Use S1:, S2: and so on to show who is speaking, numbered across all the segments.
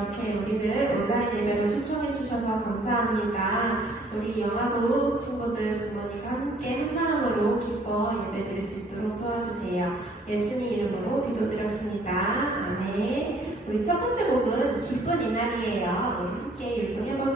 S1: 이렇게 우리를 온라인 예배로 초청해 주셔서 감사합니다. 우리 영화부 친구들 부모님과 함께 한 마음으로 기뻐 예배 드릴 수 있도록 도와주세요. 예수님 이름으로 기도드렸습니다. 아멘. 우리 첫 번째 곡은 기쁜 이날이에요. 우리 함께 율동해 볼까요?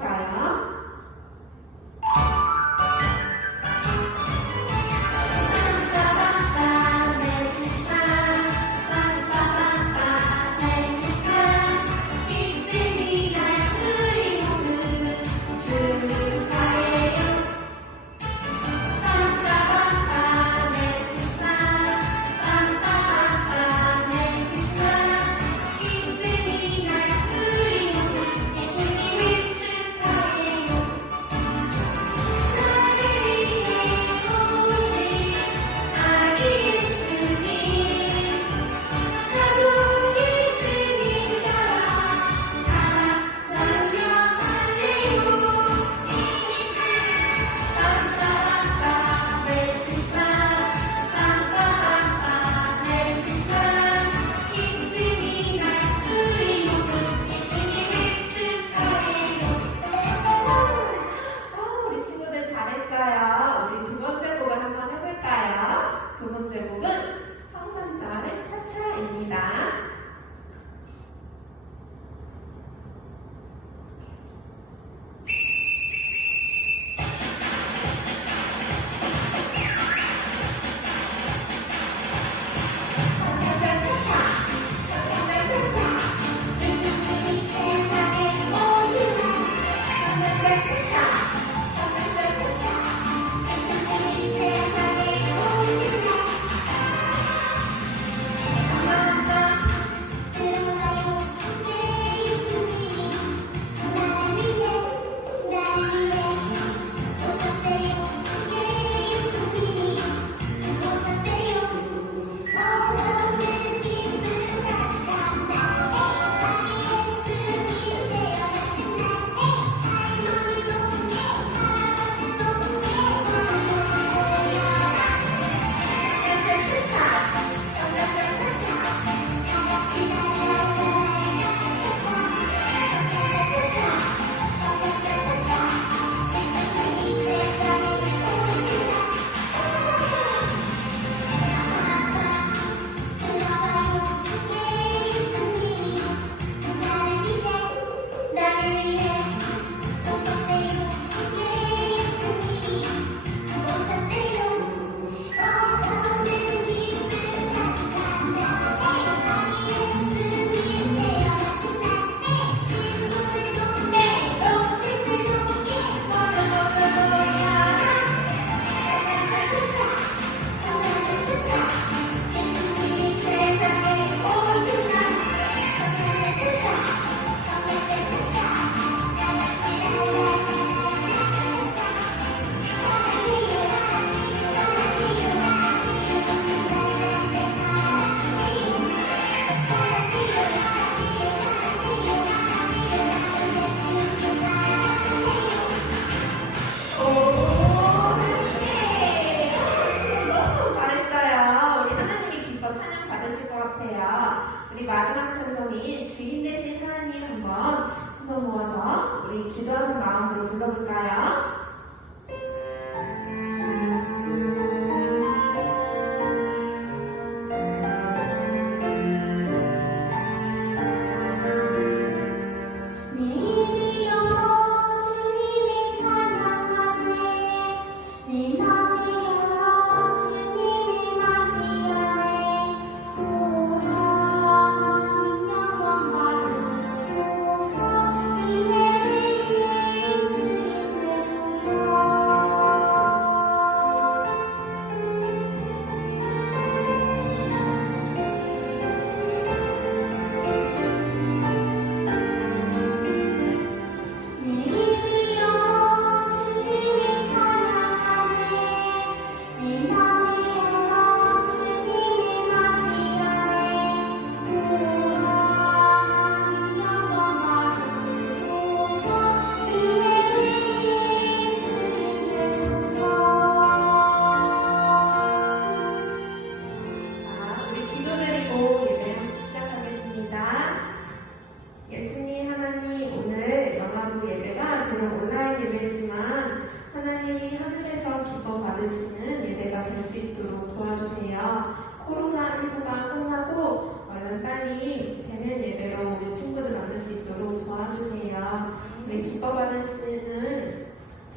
S1: 받으시는 예배가 될 수 있도록 도와주세요. 코로나19가 끝나고 얼른 빨리 대면 예배로 우리 친구들 만날 수 있도록 도와주세요. 우리 기뻐 받으시는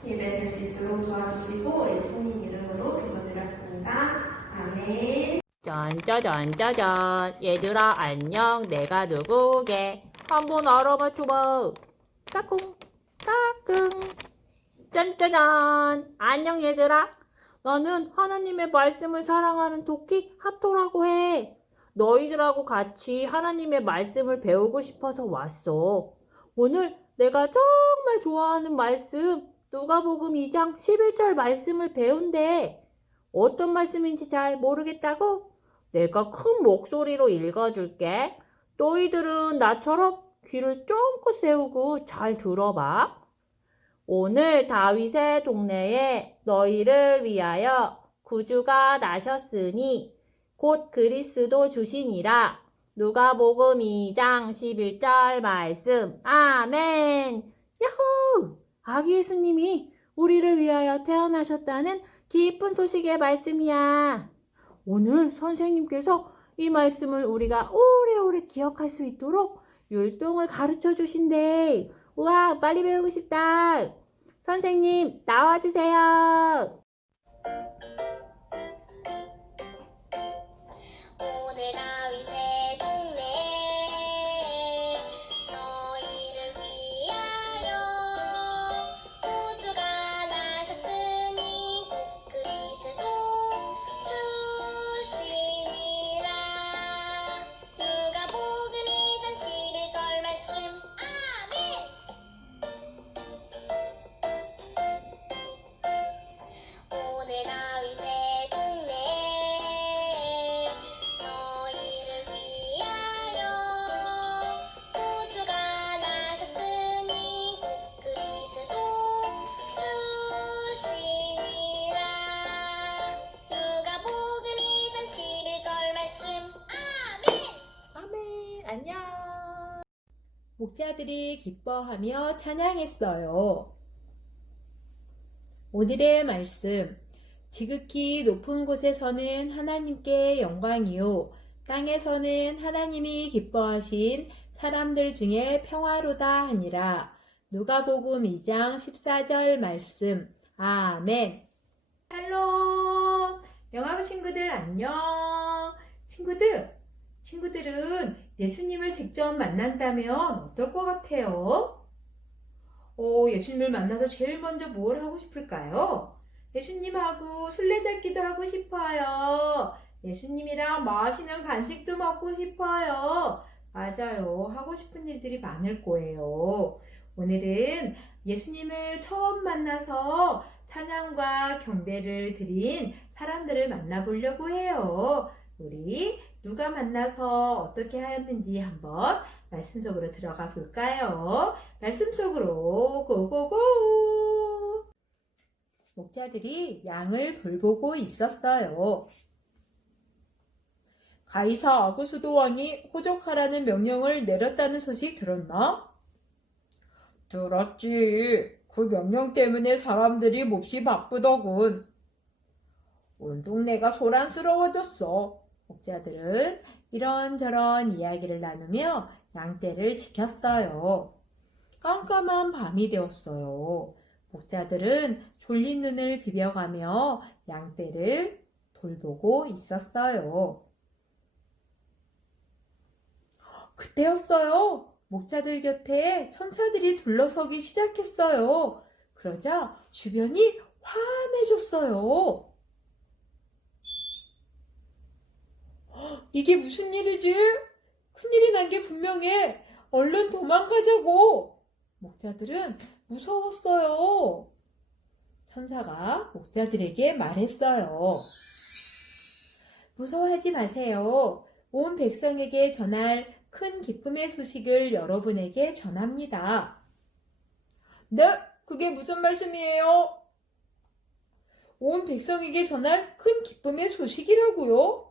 S1: 예배 될 수 있도록 도와주시고 예수님 이름으로 기도드렸습니다. 아멘.
S2: 짠짜잔짜잔 얘들아 안녕 내가 누구게 한번 알아봐줘봐 까꿍 까꿍 짠짜잔 안녕 얘들아 나는 하나님의 말씀을 사랑하는 토끼 하토라고 해 너희들하고 같이 하나님의 말씀을 배우고 싶어서 왔어 오늘 내가 정말 좋아하는 말씀 누가복음 2장 11절 말씀을 배운대 어떤 말씀인지 잘 모르겠다고? 내가 큰 목소리로 읽어줄게. 너희들은 나처럼 귀를 쫑긋 세우고 잘 들어봐. 오늘 다윗의 동네에 너희를 위하여 구주가 나셨으니 곧 그리스도 주시니라. 누가복음 2장 11절 말씀. 아멘. 야호! 아기 예수님이 우리를 위하여 태어나셨다는 기쁜 소식의 말씀이야. 오늘 선생님께서 이 말씀을 우리가 오래오래 기억할 수 있도록 율동을 가르쳐 주신대. 우와, 빨리 배우고 싶다. 선생님, 나와주세요.
S3: 목자들이 기뻐하며 찬양했어요. 오늘의 말씀. 지극히 높은 곳에서는 하나님께 영광이요. 땅에서는 하나님이 기뻐하신 사람들 중에 평화로다 하니라. 누가복음 2장 14절 말씀. 아멘. 샬롬. 영화 친구들 안녕. 친구들, 친구들은 예수님을 직접 만난다면 어떨 것 같아요? 어, 예수님을 만나서 제일 먼저 뭘 하고 싶을까요? 예수님하고 술래잡기도 하고 싶어요. 예수님이랑 맛있는 간식도 먹고 싶어요. 맞아요. 하고 싶은 일들이 많을 거예요. 오늘은 예수님을 처음 만나서 찬양과 경배를 드린 사람들을 만나보려고 해요. 우리 누가 만나서 어떻게 하였는지 한번 말씀 속으로 들어가 볼까요? 말씀 속으로 고고고! 목자들이 양을 돌보고 있었어요. 가이사 아구수도 왕이 호적하라는 명령을 내렸다는 소식 들었나? 들었지. 그 명령 때문에 사람들이 몹시 바쁘더군. 온 동네가 소란스러워졌어. 목자들은 이런저런 이야기를 나누며 양떼를 지켰어요. 깜깜한 밤이 되었어요. 목자들은 졸린 눈을 비벼가며 양떼를 돌보고 있었어요. 그때였어요. 목자들 곁에 천사들이 둘러서기 시작했어요. 그러자 주변이 환해졌어요. 이게 무슨 일이지? 큰일이 난 게 분명해. 얼른 도망가자고. 목자들은 무서웠어요. 천사가 목자들에게 말했어요. 무서워하지 마세요. 온 백성에게 전할 큰 기쁨의 소식을 여러분에게 전합니다. 네, 그게 무슨 말씀이에요? 온 백성에게 전할 큰 기쁨의 소식이라고요?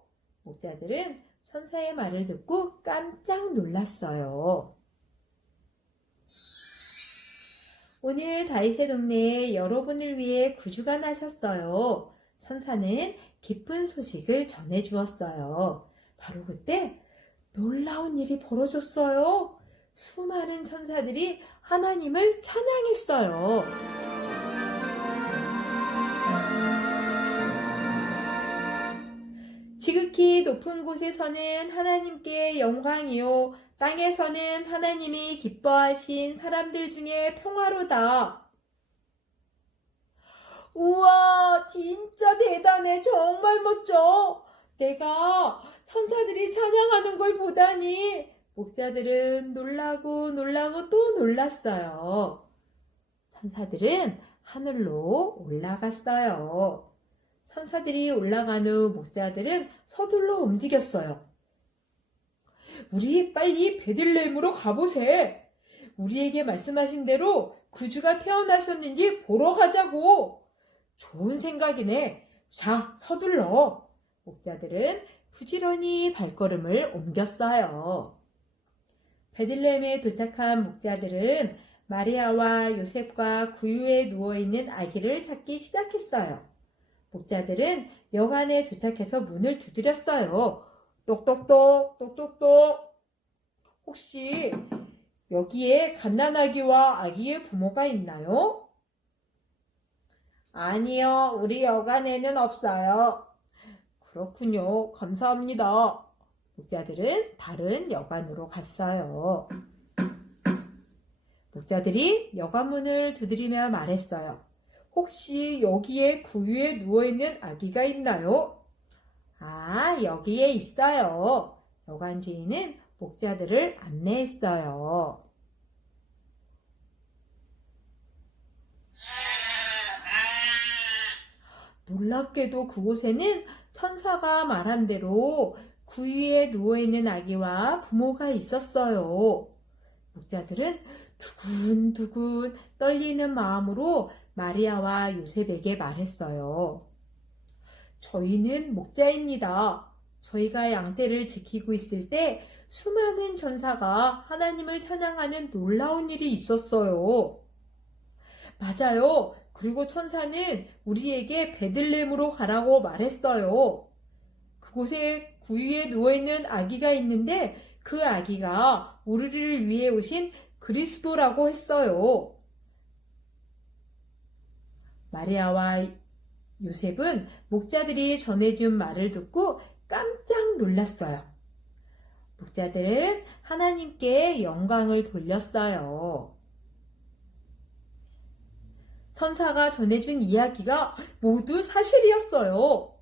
S3: 목자들은 천사의 말을 듣고 깜짝 놀랐어요. 오늘 다윗의 동네에 여러분을 위해 구주가 나셨어요. 천사는 기쁜 소식을 전해 주었어요. 바로 그때 놀라운 일이 벌어졌어요. 수많은 천사들이 하나님을 찬양했어요. 지극히 높은 곳에서는 하나님께 영광이요. 땅에서는 하나님이 기뻐하신 사람들 중에 평화로다. 우와, 진짜 대단해. 정말 멋져. 내가 천사들이 찬양하는 걸 보다니. 목자들은 놀라고 놀라고 또 놀랐어요. 천사들은 하늘로 올라갔어요. 천사들이 올라간 후 목자들은 서둘러 움직였어요. 우리 빨리 베들레헴으로 가보세. 우리에게 말씀하신 대로 구주가 태어나셨는지 보러 가자고. 좋은 생각이네. 자, 서둘러. 목자들은 부지런히 발걸음을 옮겼어요. 베들레헴에 도착한 목자들은 마리아와 요셉과 구유에 누워있는 아기를 찾기 시작했어요. 목자들은 여관에 도착해서 문을 두드렸어요. 똑똑똑, 똑똑똑. 혹시 여기에 갓난아기와 아기의 부모가 있나요? 아니요, 우리 여관에는 없어요. 그렇군요. 감사합니다. 목자들은 다른 여관으로 갔어요. 목자들이 여관문을 두드리며 말했어요. 혹시 여기에 구유에 누워있는 아기가 있나요? 아, 여기에 있어요. 여관 주인은 목자들을 안내했어요. 놀랍게도 그곳에는 천사가 말한 대로 구유에 누워있는 아기와 부모가 있었어요. 목자들은 두근두근 떨리는 마음으로 마리아와 요셉에게 말했어요. 저희는 목자입니다. 저희가 양떼를 지키고 있을 때 수많은 천사가 하나님을 찬양하는 놀라운 일이 있었어요. 맞아요. 그리고 천사는 우리에게 베들렘으로 가라고 말했어요. 그곳에 구유에 누워있는 아기가 있는데 그 아기가 우리를 위해 오신 그리스도라고 했어요. 마리아와 요셉은 목자들이 전해준 말을 듣고 깜짝 놀랐어요. 목자들은 하나님께 영광을 돌렸어요. 천사가 전해준 이야기가 모두 사실이었어요.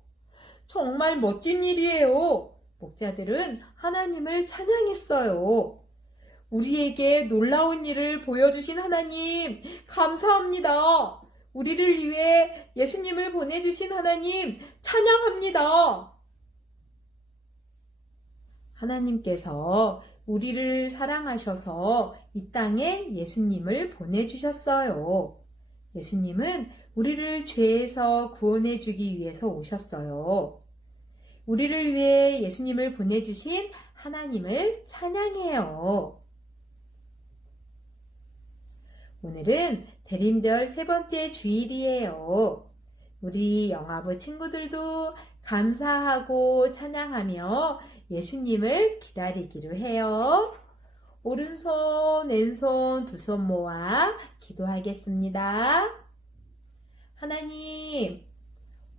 S3: 정말 멋진 일이에요. 목자들은 하나님을 찬양했어요. 우리에게 놀라운 일을 보여주신 하나님, 감사합니다. 우리를 위해 예수님을 보내주신 하나님, 찬양합니다. 하나님께서 우리를 사랑하셔서 이 땅에 예수님을 보내주셨어요. 예수님은 우리를 죄에서 구원해 주기 위해서 오셨어요. 우리를 위해 예수님을 보내주신 하나님을 찬양해요. 오늘은 대림절 세 번째 주일이에요. 우리 영화부 친구들도 감사하고 찬양하며 예수님을 기다리기로 해요. 오른손, 왼손, 두 손 모아 기도하겠습니다. 하나님,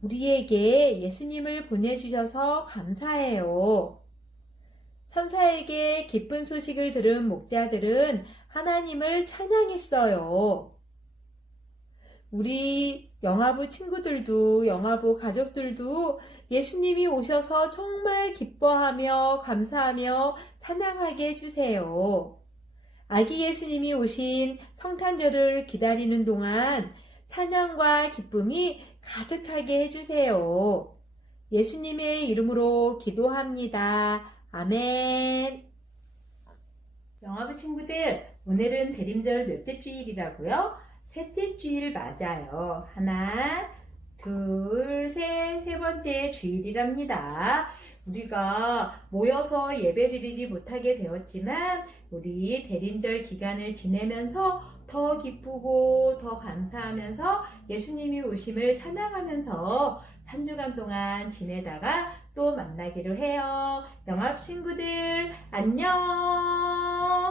S3: 우리에게 예수님을 보내주셔서 감사해요. 천사에게 기쁜 소식을 들은 목자들은 하나님을 찬양했어요. 우리 영화부 친구들도, 영화부 가족들도 예수님이 오셔서 정말 기뻐하며 감사하며 찬양하게 해주세요. 아기 예수님이 오신 성탄절을 기다리는 동안 찬양과 기쁨이 가득하게 해주세요. 예수님의 이름으로 기도합니다. 아멘. 영화부 친구들, 오늘은 대림절 몇째 주일이라고요? 셋째 주일 맞아요. 하나, 둘, 셋, 세 번째 주일이랍니다. 우리가 모여서 예배 드리지 못하게 되었지만, 우리 대림절 기간을 지내면서 더 기쁘고 더 감사하면서 예수님이 오심을 찬양하면서 한 주간 동안 지내다가 또 만나기로 해요. 영합 친구들, 안녕!